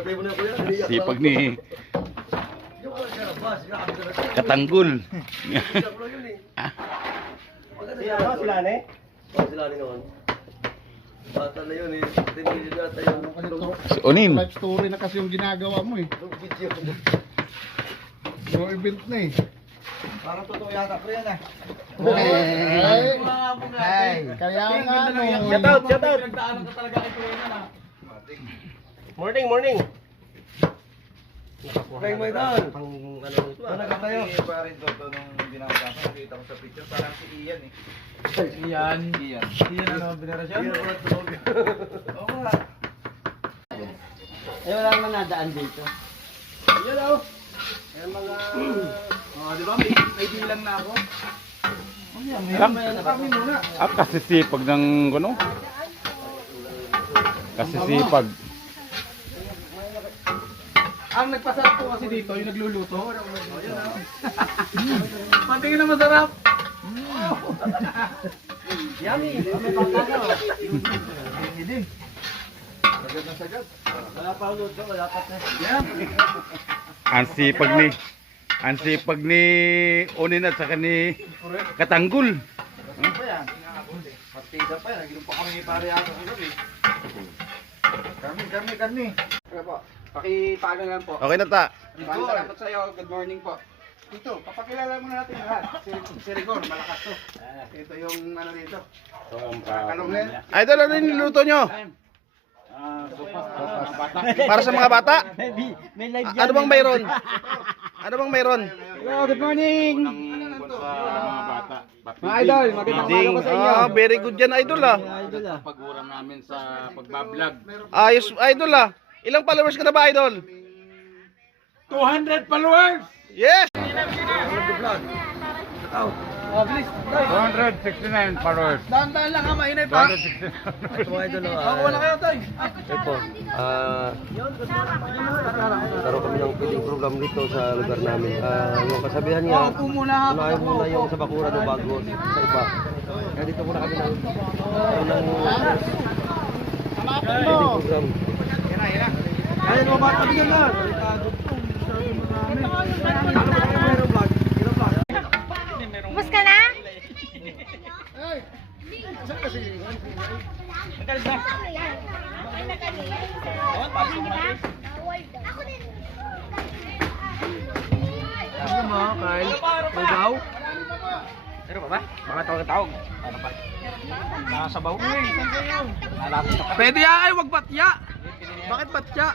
Patay mo na kuya. Sipag ni Katanggol. Sila ne? Sila ne noon. Bata na yun eh. Tinigil na tayo. Si Onin. Life story na kasi yung ginagawa mo eh. No event na eh. Parang totoo yata pre yan ah. Ay, kaya nga no. Shout out, shout out. Nagdaanan ka talaga kay kuya na. Morning, morning. Pray mo doon. Pang ano ito ah. Ano kayo? Parin Toto nung binabasa, nakita ko sa picture, parang si Ian eh. Iyan. Ian ano, binarasyan? Iyan pala tulog. Oo nga. Eh wala naman nadaan dito. Yan daw. Eh mga Di ba may deal lang na ako? kami muna. Kasi sipag ng ano? Kasi sipag. Ang nagpasarap po kasi dito, yung nagluluto. Patingin na masarap. Yummy. May pangkano. Hindi. Sagad na sagad. Wala pa ulit ko, wala pa na. Yan. Ang sipag ni Onin at saka ni Katanggol. Ano pa yan? Partida pa yan. Naginom pa kami ni pare ako sa gabi. Karni. Kaya po. Pakitago lang po. Okay na ta. Maraming salamat sa iyo. Good morning po. Dito, papakilala muna natin lahat. Si Rigor, malakas to. Ito yung ano dito. Kalunglen. Idol, ano yung niluto nyo? Para sa mga bata? May live Ano bang mayroon? Ano bang mayroon? Hello, good morning. Mga idol, magandang umaga po sa inyo. Ah, very good yan, idol ah. Idol ah. Pag-uram namin sa pagbablog. Ayos, idol ah. Ilang followers ka na ba, idol? 200 followers! Yes! Oh, please. 269 followers. Dahan-dahan lang ha, mainit ha. Ito idol ah. Ako wala kayo, Toy. Ito. Nagkaroon kami ng feeding program dito sa lugar namin. Yung kasabihan niya, Upo muna ha. unahin muna yung sa bakuran ng bago sa iba. Kaya dito muna kami ng feeding program. Ayun mo ba? Pabigyan na! Bus ka na? Ano mo, Kyle? Bugaw? Pero ba ba? Mga tawag-tawag. Ano pa? Nakasabaw. Pwede ya ay, wag batya. Bakit batya?